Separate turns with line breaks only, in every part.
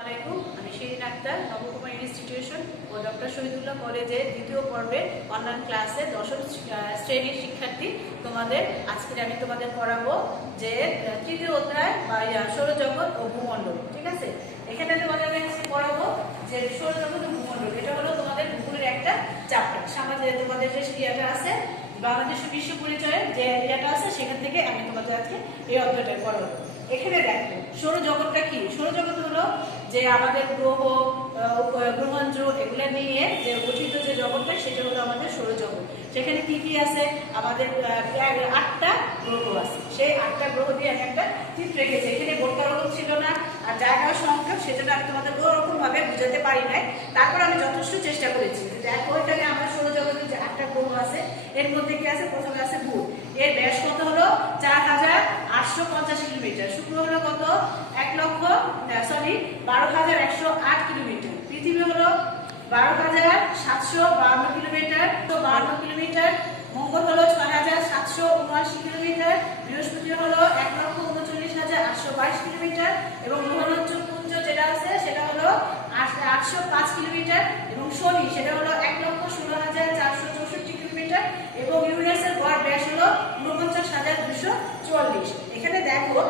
আলাইকুম, আমি শিরিন আক্তার নবকুমার ইনস্টিটিউশন ও ডক্টর শহীদুল্লাহ কলেজের দ্বিতীয় পর্বের অনলাইন ক্লাসে দশম শ্রেণির শিক্ষার্থী তোমাদের আজকে আমি তোমাদের পড়াবো যে তৃতীয় অধ্যায় বা সৌরজগৎ ও ভূমণ্ডল, ঠিক আছে? এখানে তোমাদের আমি পড়াবো যে সৌরজগৎ ভূমণ্ডল, এটা হলো তোমাদের ভূগোলের একটা চ্যাপ্টার সামাজে তোমাদের যে ইয়েটা আছে, বাংলাদেশ বিশ্ব পরিচয়ের যে ইয়েটা আছে, সেখান থেকে আমি তোমাদের আজকে এই অধ্যায়টা পড়াবো। এখানে দেখো সৌরজগৎটা কি? সৌরজগৎ হলো যে আমাদের গ্রহ উপ- এগুলো নিয়ে যে গঠিত যে জগৎটা, সেটা হলো আমাদের সৌরজগৎ। সেখানে কি কি আছে? আমাদের আটটা গ্রহ আছে। সেই আটটা গ্রহ দিয়ে আমি একটা চিত্র রেখেছি এখানে করার ছিল না, আর জায়গার সংখ্যা সেটা আমি তোমাদের ওরকম বুঝাতে পারি নাই। তারপর আমি যথেষ্ট চেষ্টা করেছি। দেখো এখানে আমার সৌরজগতের যে আটটা গ্রহ আছে, এর মধ্যে কি আছে? প্রথমে আছে বুধ। এর ব্যাস কত হলো? চার হাজার আটশো পঞ্চাশ কিলোমিটার। শুক্র হলো কত? এক লক্ষ সরি বারো হাজার একশো আট কিলোমিটার। পৃথিবী হলো বারো হাজার সাতশো বাহান্ন কিলোমিটার। তো বাহান্ন কিলোমিটার। মঙ্গল হলো ছয় হাজার সাতশো উনআশি কিলোমিটার। বৃহস্পতি হলো এক লক্ষ উনচল্লিশ হাজার আটশো বাইশ কিলোমিটার। এবং পুঞ্জ যেটা আছে, সেটা হলো আট- আটশো পাঁচ কিলোমিটার এবং শনি, সেটা হলো এক লক্ষ ষোলো হাজার চারশো চৌষট্টি কিলোমিটার এবং ইউরেনাসের গড় ব্যাস হলো উনপঞ্চাশ হাজার দুশো চুয়াল্লিশ। এখানে দেখো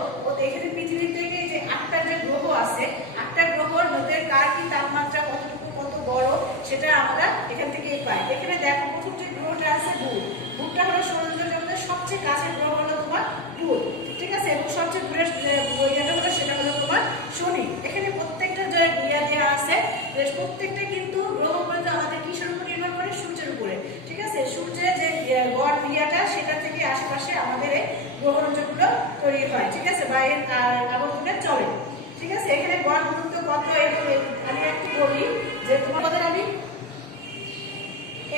এখানে পৃথিবী থেকে যে আটটা যে গ্রহ আছে, আটটা গ্রহর মধ্যে কার কি তাপমাত্রা কতটুকু, কত বড়, সেটা আমরা এখান থেকেই পাই। এখানে দেখো, প্রথম যে গ্রহটা আছে বুধ। বুধটা হলো সৌরজগতের সবচেয়ে কাছের গ্রহ হলো তোমার বুধ। ঠিক আছে? এবং সবচেয়ে দূরের যে হলো সেটা হলো তোমার শনি। প্রত্যেকটা কিন্তু গ্রহ কিন্তু আমাদের কিসের উপর নির্ভর করে সূর্যের উপরে, ঠিক আছে? সূর্যের যে গড় ইয়াটা সেটা থেকে আশেপাশে আমাদের এই গ্রহণগুলো তৈরি হয়, ঠিক আছে? বা এর আবর্তনে চলে, ঠিক আছে? এখানে গড় গুরুত্ব কত আমি একটু বলি যে তোমাদের আমি,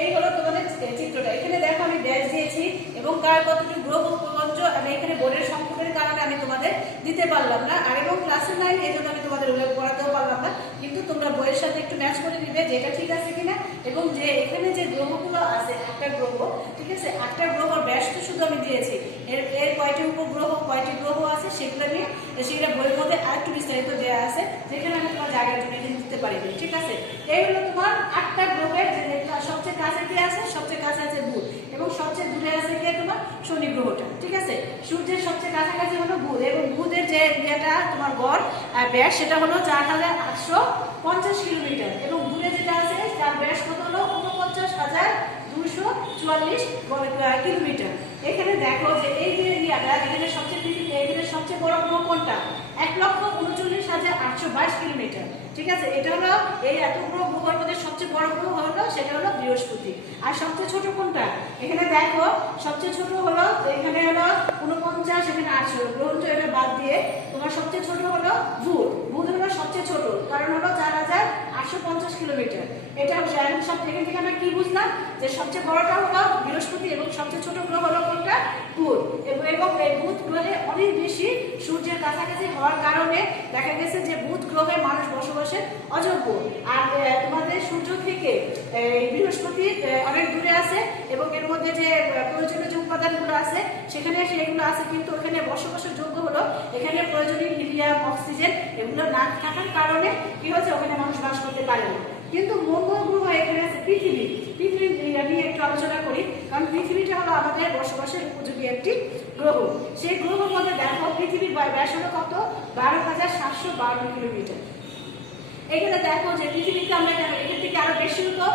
এই হলো তোমাদের চিত্রটা। এখানে দেখো আমি ড্যাশ দিয়েছি এবং কার কতটি গ্রহ প্রপঞ্চ আমি এখানে বোর্ডের সংকটের কারণে আমি তোমাদের দিতে পারলাম না, আর এবং ক্লাসে নাই এই জন্য আমি তোমাদের উল্লেখ করাতেও পারলাম না, কিন্তু তোমরা বইয়ের সাথে একটু ম্যাচ করে নিবে যে এটা ঠিক আছে কিনা, এবং যে এখানে যে গ্রহগুলো আছে আটটা গ্রহ, ঠিক আছে? আটটা গ্রহ ব্যাস তো শুধু আমি দিয়েছি। এর এর কয়টি উপগ্রহ, কয়টি গ্রহ আছে, সেগুলো নিয়ে সেগুলো বইয়ের মধ্যে আর একটু বিস্তারিত দেওয়া আছে, যেখানে আমি তোমার জায়গার জন্য এখানে দিতে পারি ঠিক আছে? এই হলো তোমার আটটা গ্রহের সবচেয়ে কাছে কি আছে? সবচেয়ে কাছে আছে বুধ এবং সবচেয়ে দূরে আছে কি তোমার শনি গ্রহটা, ঠিক আছে? সূর্যের সবচেয়ে কাছাকাছি হলো বুধ এবং বুধের যে ইয়েটা, তোমার গড় ব্যাস, সেটা হলো চার হাজার আটশো পঞ্চাশ কিলোমিটার এবং দূরে যেটা আছে, তার ব্যাস কত হলো? উনপঞ্চাশ হাজার দুশো চুয়াল্লিশ কিলোমিটার। এখানে দেখো যে এই যে এরিয়াটা এখানে সবচেয়ে এখানে সবচেয়ে বড় গ্রহ কোনটা? এক লক্ষ উনচল্লিশ হাজার আটশো বাইশ কিলোমিটার, ঠিক আছে? এটা হলো এই এত গ্রহের মধ্যে সবচেয়ে বড় গ্রহ হলো, সেটা হলো বৃহস্পতি। আর সবচেয়ে ছোট কোনটা? এখানে দেখো, সবচেয়ে ছোট হলো, এখানে হলো উনপঞ্চাশ এখানে আটশো গ্রহণ এটা বাদ দিয়ে তোমার সবচেয়ে ছোট হলো বুধ বুধ হলো সবচেয়ে ছোট, কারণ হলো চার হাজার আটশো পঞ্চাশ কিলোমিটার। এটা সব এখান থেকে আমরা কি বুঝলাম? যে সবচেয়ে বড়টা হলো বৃহস্পতি এবং সবচেয়ে ছোট গ্রহ হলো কোনটা? বুধ এবং এবং এই বুধ গ্রহে অনেক বেশি সূর্যের কাছাকাছি হওয়ার কারণে দেখা গেছে যে বুধ গ্রহে মানুষ বসবাসের অযোগ্য। আর তোমাদের সূর্য থেকে বৃহস্পতি অনেক দূরে আছে এবং এর মধ্যে যে প্রয়োজনীয় যে উপাদানগুলো আছে, সেখানে সেগুলো আছে, কিন্তু ওখানে বসবাসের যোগ্য হলো এখানে প্রয়োজনীয় হিলিয়াম, অক্সিজেন এগুলো না থাকার কারণে কি হচ্ছে ওখানে মানুষ বাস করতে পারে না। কিন্তু মঙ্গল গ্রহ এখানে আছে পৃথিবী। পৃথিবী নিয়ে একটু আলোচনা করি। কারণ পৃথিবীটা হলো আমাদের বসবাসের উপযোগী একটি গ্রহ। সেই গ্রহের মধ্যে দেখো পৃথিবীর ব্যাস- ব্যাস কত? বারো হাজার সাতশো বারো কিলোমিটার। এখানে দেখো যে পৃথিবীতে আমরা কেন এখান থেকে আরও বেশি তো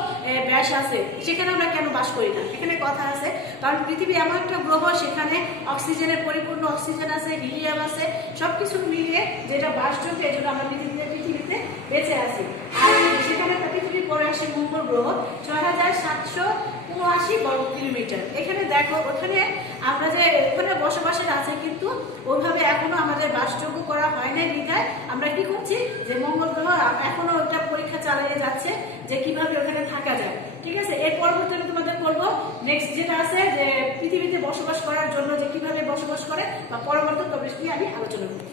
ব্যাস আছে। সেখানে আমরা কেন বাস করি না? এখানে কথা আছে, কারণ পৃথিবী এমন একটা গ্রহ, সেখানে অক্সিজেনের পরিপূর্ণ অক্সিজেন আছে, হিলিয়াম আছে, সবকিছু মিলিয়ে যেটা বাসযোগ্য এই জন্য আমরা পৃথিবীতে পৃথিবীতে বেঁচে আছি। পরে মঙ্গল গ্রহ ছয় হাজার সাতশো উনআশি বর্গ কিলোমিটার। এখানে দেখো, ওখানে আমরা যে ওখানে বসবাসের আছে, কিন্তু ওইভাবে এখনও আমাদের বাসযোগ্য করা হয় নাই বিধায়। আমরা কি করছি? যে মঙ্গল গ্রহ এখনও ওটা পরীক্ষা চালিয়ে যাচ্ছে যে কীভাবে ওখানে থাকা যায়। ঠিক আছে? এর পরবর্তী আমি তোমাদের বলব নেক্সট যেটা আছে, যে পৃথিবীতে বসবাস করার জন্য যে কীভাবে বসবাস করে, বা পরবর্তী টপিক নিয়ে আমি আলোচনা করব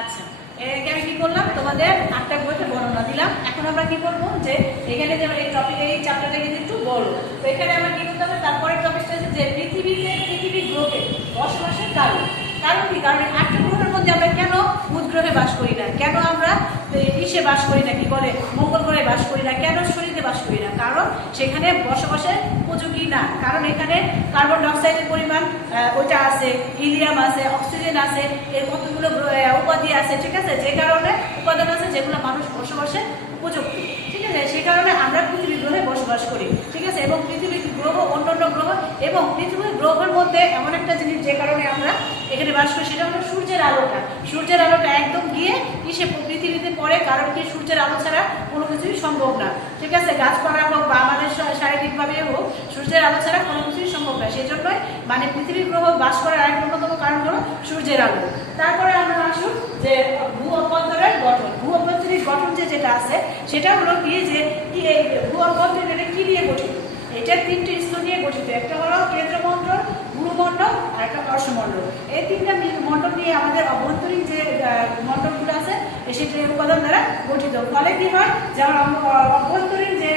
আচ্ছা এর আগে আমি কি করলাম, তোমাদের আটটা বইতে বর্ণনা দিলাম। এখন আমরা কি করব যে, এখানে যে এই টপিক এই চ্যাপ্টারটা কিন্তু একটু বড়। তো এখানে আমরা কি করতে হবে? তারপরে টপিকটা যে, পৃথিবীতে পৃথিবী গ্রহে বসবাসের কারণ। কারণ কি? কারণ আটটা গ্রহের মধ্যে আমরা কেন বুধ গ্রহে বাস করি না। কেন আমরা এই কিসে বাস করি না, কি বলে, মঙ্গল গ্রহে বাস করি না, কেন শরীরে বাস করি না? কারণ সেখানে বসবাসের উপযোগী না। কারণ এখানে কার্বন ডাইঅক্সাইডের পরিমাণ ওইটা আছে, হিলিয়াম আছে, অক্সিজেন আছে, এর কতগুলো উপাধি আছে, ঠিক আছে? যে কারণে উপাদান আছে যেগুলো মানুষ বসবাসের উপযোগী। ঠিক আছে? সেই কারণে আমরা পৃথিবী গ্রহে বসবাস করি। ঠিক আছে? এবং পৃথিবীর গ্রহ অন্যান্য গ্রহ এবং পৃথিবীর গ্রহের মধ্যে এমন একটা জিনিস যে কারণে আমরা এখানে বাস করি, সেটা হলো সূর্যের আলোটা। সূর্যের আলোটা একদম গিয়ে কিসে পৃথিবীতে পড়ে, কারণ কি সূর্যের আলো ছাড়া কোনো কিছুই সম্ভব না। ঠিক আছে, গাছপালা হোক বা আমাদের শারীরিকভাবে হোক, সূর্যের আলো ছাড়া কোনো কিছুই সম্ভব না। সেই জন্যই মানে পৃথিবীর গ্রহ বাস করার আরেক অন্যতম কারণ হলো সূর্যের আলো। তারপরে আমরা আসুন যে ভূ অভ্যন্তরের গঠন। ভূ অভ্যন্তরীণ গঠন যে যেটা আছে, সেটা হলো কি যে ভূ অভ্যন্তরীণ এটা কি নিয়ে গঠিত? এটা তিনটি স্তর নিয়ে গঠিত। একটা হলো কেন্দ্রমণ্ডল, গুরুমণ্ডল, আর একটা অর্শমণ্ডল এই তিনটা মণ্ডল নিয়ে আমাদের অভ্যন্তরীণ যে মণ্ডলগুলো আছে সেটা উপাদান দ্বারা গঠিত। ফলে কি হয়? যেমন অভ্যন্তরীণ যে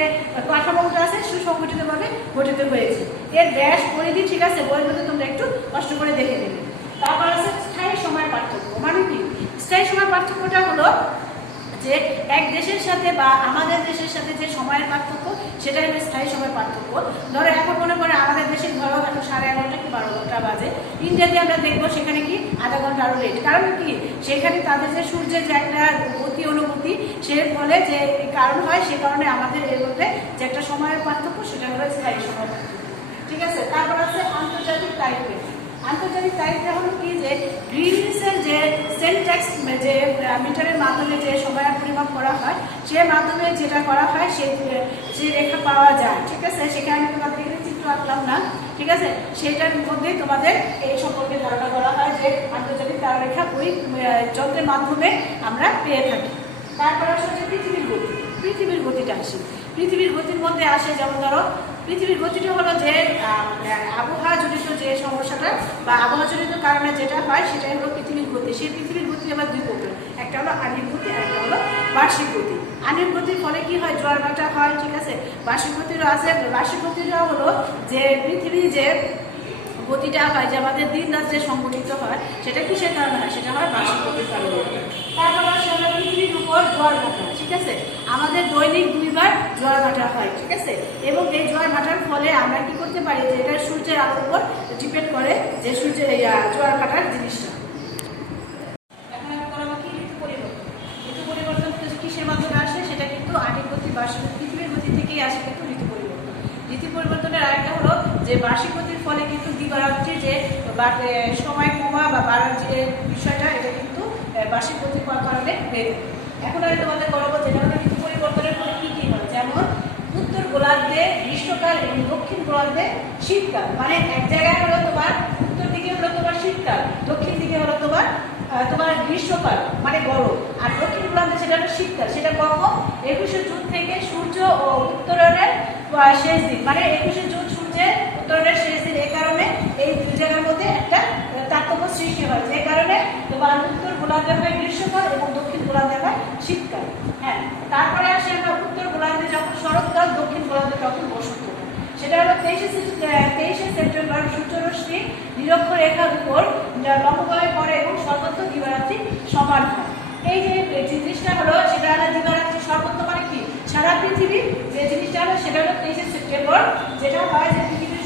কাঠামোটা আছে, সুসংগঠিতভাবে গঠিত হয়েছে। এর ব্যাস পরিধি ঠিক আছে বইয়ের মধ্যে তোমরা একটু কষ্ট করে দেখে নেবে। তারপর আছে স্থায়ী সময় পার্থক্য। মানে কি? স্থায়ী সময় পার্থক্যটা হলো যে, এক দেশের সাথে বা আমাদের দেশের সাথে যে সময়ের পার্থক্য সেটা হলো স্থায়ী সময় পার্থক্য। ধরো এখন মনে করে আমাদের দেশে ধরো এখন সাড়ে এগারোটা কি বারো ঘণ্টা বাজে। ইন্ডিয়াতে আমরা দেখব সেখানে কি আধা ঘণ্টা আরও লেট কারণ কি? সেখানে তাদের যে সূর্যের যে একটা গতি অনুভূতি, সে ফলে যে কারণ হয়, সে কারণে আমাদের এর মধ্যে যে একটা সময়ের পার্থক্য, সেটা হলো স্থায়ী সময় ঠিক আছে? তারপর আছে আন্তর্জাতিক তারিখে আন্তর্জাতিক তারিখটা হলো কি যে গ্রিনিসের যে সেন্টেক্স যে মিটারের মাধ্যমে যে সময় পরিমাপ করা হয়, সে মাধ্যমে যেটা করা হয়, সে যে রেখা পাওয়া যায়, ঠিক আছে? সেখানে আমি তোমাদের এখানে চিত্র আঁকলাম না, ঠিক আছে? সেটার মধ্যেই তোমাদের এই সম্পর্কে ধারণা করা হয় যে আন্তর্জাতিক তাররেখা ওই যন্ত্রের মাধ্যমে আমরা পেয়ে থাকি। তারপর আসলে পৃথিবীর গতি, পৃথিবীর গতিটা আসে। পৃথিবীর গতির মধ্যে আসে যেমন ধরো পৃথিবীর গতিটা হলো যে আবহাওয়া জনিত যে সমস্যাটা বা আবহাওয়া জনিত কারণে যেটা হয়, সেটাই হলো পৃথিবীর গতি। সেই পৃথিবীর গতি আবার দুই প্রকার। একটা হলো আনিক গতি আর একটা হলো বার্ষিক গতি। আনিক গতির ফলে কি হয়? জোয়ার ভাটা হয়, ঠিক আছে? বার্ষিক গতিরও আছে। বার্ষিক গতিটা হলো যে পৃথিবী যে গতিটা হয়, যে আমাদের দিন রাত যে সংগঠিত হয়, সেটা কিসের কারণে হয়? সেটা হয় বার্ষিক গতির কারণে। তারপর আমরা পৃথিবীর উপর জোয়ার ভাটা। ঠিক আছে? আমাদের দৈনিক দুইবার জোয়ার ভাটা হয়, ঠিক আছে? এবং এই জোয়ার ভাটার ফলে আমরা কি করতে পারি যে এটা সূর্যের আলোর উপর ডিপেন্ড করে যে সূর্যের এই জোয়ার ভাটার জিনিসটা। যে বার্ষিক গতির ফলে কিন্তু দিবারাত্রির যে সময় কমা বা বাড়ার যে বিষয়টা, এটা কিন্তু বার্ষিক গতির কারণে যায়। এখন আমি তোমাদের পরিবর্তনের যেমন উত্তর গোলার্ধে দক্ষিণ গোলার্ধে শীতকাল। মানে এক জায়গায় তোমার, উত্তর দিকে তোমার মানে গরম। আর দক্ষিণ গোলার্ধে সেটা শীতকাল। সেটা কখন? একুশে জুন থেকে সূর্য ও উত্তরণের শেষ দিন। মানে একুশে জুন সূর্যের উত্তরণের শেষ দিন। এই কারণে এই দুই জায়গার মধ্যে একটা তারতম্য সৃষ্টি হয় যে কারণে তোমার উত্তর গোলার্ধে গ্রীষ্মকাল এবং দক্ষিণ গোলার্ধে হয় শীতকাল। হ্যাঁ তারপরে আসে আমরা উত্তর গোলার্ধে যখন শরৎকাল, দক্ষিণ গোলার্ধে তখন বসন্তকাল সেটা হলো তেইশে তেইশে সেপ্টেম্বর সূর্যরশ্মি নিরক্ষরেখার উপর লম্বভাবে পড়ে এবং সর্বত্র দিবারাত্রি সমান হয়। এই যে জিনিসটা হলো, সেটা হলো দিবারাত্রি সর্বত্র মানে কি? সারা পৃথিবী যে জিনিসটা হলো, সেটা হলো তেইশে সেপ্টেম্বর, যেটা হয় যে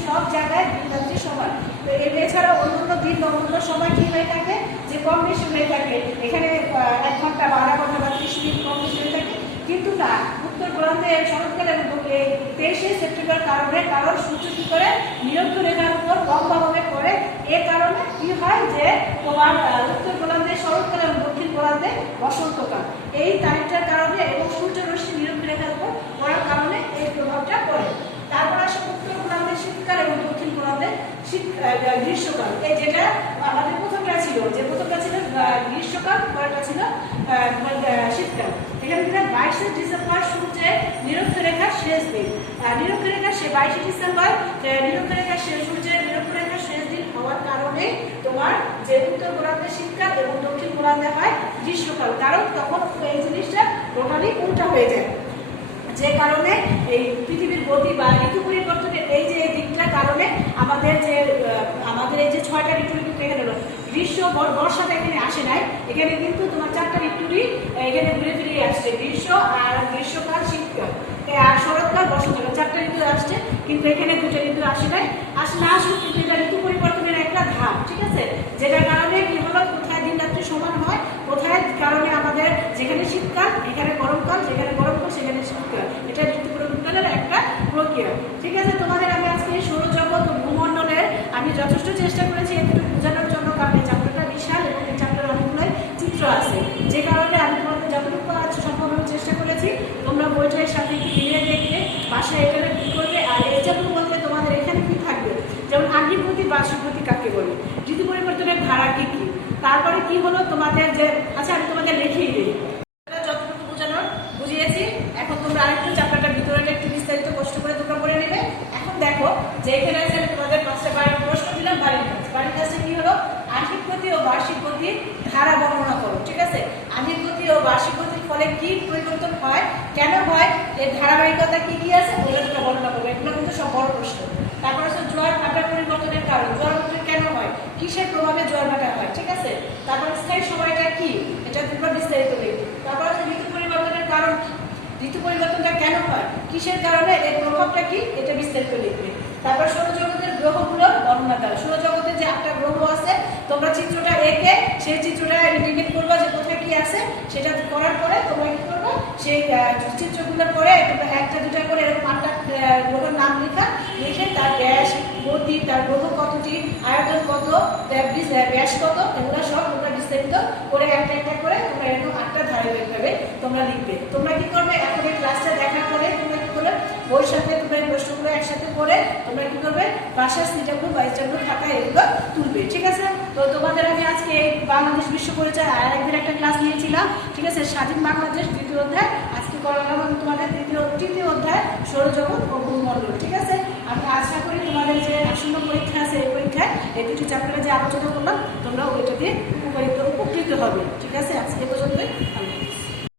সব জায়গায় দিনরাত্রি সমান তো এছাড়া অন্য অন্য দিন বা অন্য সময় কী হয়ে থাকে? যে কম বেশি হয়ে থাকে। এখানে এক ঘণ্টা বা ঘণ্টা বা ত্রিশ মিনিট কম বেশি হয়ে থাকে। কিন্তু না, উত্তর গোলার্ধে শরৎকাল এবং তেইশে সেপ্টেম্বর কারণে কারণ সূর্য কি করে? নিরক্ষ রেখার উপর লম্বাভাবে পড়ে। এ কারণে কি হয় যে, তোমার উত্তর গোলার্ধে শরৎকাল এবং দক্ষিণ গোলার্ধে বসন্তকাল। এই তারিখটার কারণে এবং সূর্য রশ্মি নিরক্ষ রেখার উপর পড়ার কারণে এই প্রভাবটা পড়ে তারপর আসে উত্তর গোলার্ধে শীতকাল এবং দক্ষিণ গোলার্ধে শীত আহ, গ্রীষ্মকাল। এই যেটা আমাদের প্রথমটা ছিল যে প্রথমটা ছিল গ্রীষ্মকাল পরেরটা ছিল আহ, শীতকাল। এখানে বাইশে ডিসেম্বর সূর্যের নিরক্ষ রেখার শেষ দিন। আর নিরক্ষ রেখা সে বাইশে ডিসেম্বর আহ, নিরক্ষ রেখা শেষ সূর্যের নিরক্ষ রেখার শেষ দিন হওয়ার কারণে তোমার যে উত্তর গোলার্ধে শীতকাল এবং দক্ষিণ গোলার্ধে হয় গ্রীষ্মকাল। কারণ তখন এই জিনিসটা টোটালি উল্টা হয়ে যায়। যে কারণে এই পৃথিবীর গতি বা কারণে আমাদের যে আমাদের এই যে ছয়টা ঋতু কিন্তু এখানে হলো গ্রীষ্ম
বর্ষাটা এখানে আসে নাই। এখানে কিন্তু তোমার চারটা ঋতুরই এখানে ঘুরে ফিরে আসছে। গ্রীষ্ম আর গ্রীষ্মকাল শীতকাল। আর শরৎকাল বসন্তকাল চারটা ঋতু আসছে। কিন্তু এখানে দুটো ঋতু আসে নাই। আসে না আসুক কিন্তু এটা ঋতু পরিবর্তনের একটা ধাপ, ঠিক আছে? যেটার কারণে কি হলো? কোথায় দিন রাত্রি সমান হয়? কোথায় কারণে আমাদের যেখানে শীতকাল, এখানে গরমকাল, যেখানে গরমকাল, সেখানে শীতকাল? এটা ঋতু পরিবর্তনের একটা প্রক্রিয়া। ঠিক আছে? তোমাদের আমি আজকে এই সৌরজগৎ ও ভূমণ্ডলের আমি যথেষ্ট চেষ্টা করেছি এটুকু বোঝানোর জন্য, কারণ এই চ্যাপ্টারটা বিশাল এবং এই চ্যাপ্টারে অনেকগুলো চিত্র আছে। যে কারণে আমি তোমাদের যতটুকু আছে সম্ভব চেষ্টা করেছি, তোমরা বইটার সাথে একটু মিলিয়ে দেখবে বাসায় এখানে কি করবে, আর এই চ্যাপ্টার বলতে তোমাদের এখানে কী থাকবে, যেমন আগ্নিপতি বার্ষিকপতি কাকে বলে, ঋতু পরিবর্তনের ধারা কি? কি তারপরে কি হলো তোমাদের যে আচ্ছা আমি তোমাদের লিখিয়ে দিই। যতটুকু বোঝানোর, বুঝিয়েছি। এখন তোমরা আরেকটু চ্যাপ্টারটা ভিতরে একটু বিস্তারিত কষ্ট করে তোমরা পড়ে নেবে। এখন দেখো যে এখানে আছে আমি তোমাদের পাঁচটা বাড়ির প্রশ্ন দিলাম বাড়ির কাজ বাড়ির কাজটা কি হলো আর্থিক গতি ও বার্ষিক গতির ধারা বর্ণনা করো, ঠিক আছে? আর্থিক গতি ও বার্ষিক গতির ফলে কি পরিবর্তন হয়? কেন হয়? এর ধারাবাহিকতা কি কি আছে? তোমরা বর্ণনা করবে। এগুলো কিন্তু সব বড় প্রশ্ন। তারপর হচ্ছে জোয়ার ভাটা পরিবর্তনের কারণ। জোয়ার ভাটা কেন হয়? কিসের প্রভাবে জোয়ার ভাটা হয়? ঠিক আছে? তারপর স্থায়ী সময়টা কি? এটা তোমরা বিস্তারিত দেখবে। তারপর হচ্ছে ঋতু পরিবর্তনের কারণ ঋতু পরিবর্তনটা কেন হয়? কিসের কারণে? এর প্রভাবটা কি? এটা বিস্তারিত লিখবে তারপর সৌরজগতের গ্রহগুলোর বর্ণনা দাও সৌরজগতের যে আটটা গ্রহ আছে তোমরা চিত্রটা এঁকে সেই চিত্রটা ইন্ডিকেট করবা যে কোথায় কি আছে। সেটা করার পরে তোমরা কি করবে সেই চিত্রগুলো করে তোমরা একটা দুটা করে এরকম আহ, গ্রহের নাম লেখা। লিখে তার গ্যাস গতি তার গ্রহ কতটি আয়তন কত ব্যাস কত এগুলো সব তোমরা বিস্তারিত করে একটা একটা করে তোমরা এরকম আটটা ধারাবাহিকভাবে তোমরা লিখবে। তোমরা কি করবে? এখন এই ক্লাসটা দেখার পরে তোমরা কি করবে? বইয়ের সাথে তোমরা এই প্রশ্নগুলো একসাথে করে তোমরা কি করবে? বাসার সিটাগুলো বাইশটাগুলো খাতায় এগুলো তুলবে, ঠিক আছে? তো তোমাদের আমি আজকে বাংলাদেশ বিশ্ব পরিচয় আর একদিন একটা ক্লাস নিয়েছিলাম, ঠিক আছে? স্বাধীন বাংলাদেশ দ্বিতীয় অধ্যায়। আজকে করালাম তোমাদের তৃতীয় তৃতীয় অধ্যায় সৌরজগৎ ও ভূমণ্ডল ঠিক আছে? আমি আশা করি তোমাদের যে আসন্ন পরীক্ষা আছে, এই পরীক্ষায় এই দুটি চ্যাপ্টারে যে আলোচনা করলাম তোমরা ওইটা দিয়ে উপকৃত উপকৃত হবে। ঠিক আছে? আজকে পর্যন্ত